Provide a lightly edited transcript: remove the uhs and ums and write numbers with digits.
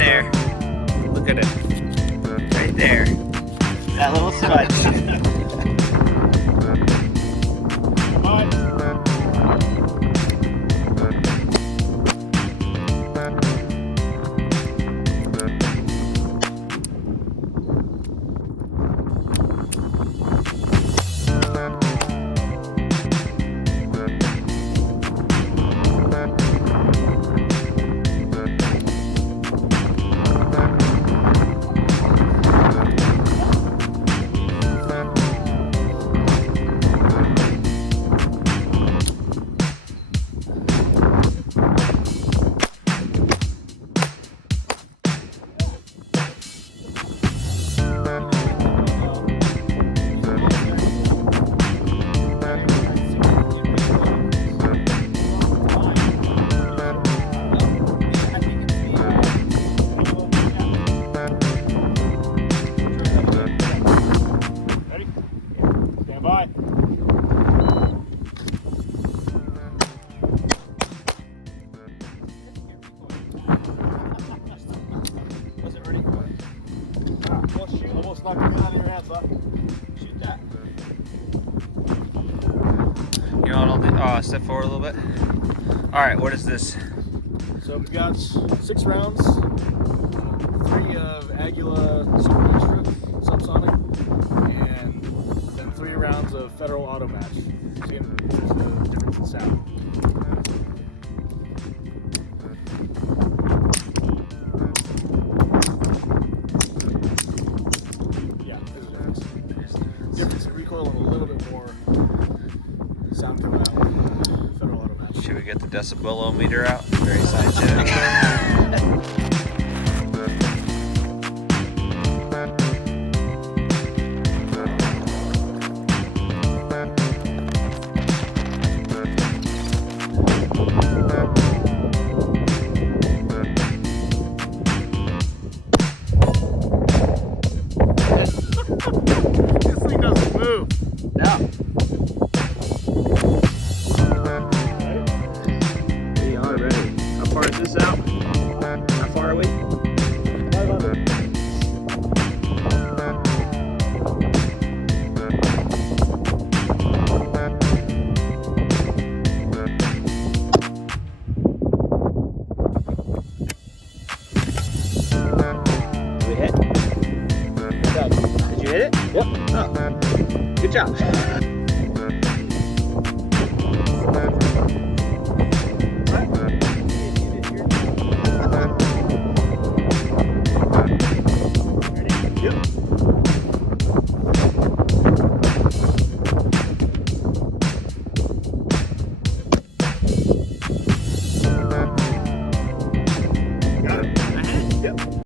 there. Look at it. Right there. That little smudge. Almost knocked the gun out of your hands, huh? Shoot that. You know what I'll do? Oh, step forward a little bit. Alright, what is this? So we've got 6 rounds, 3 of Aguila Super Extra subsonic, and then 3 rounds of Federal Auto Match. See the difference in sound. Difference in recoil and a little bit more sound coming out with Federal Auto Match. Should we get the decibel-o-meter out? Very scientific. This out. How far are we? 500. Did we hit? Did you hit it? Yep. Oh, good job.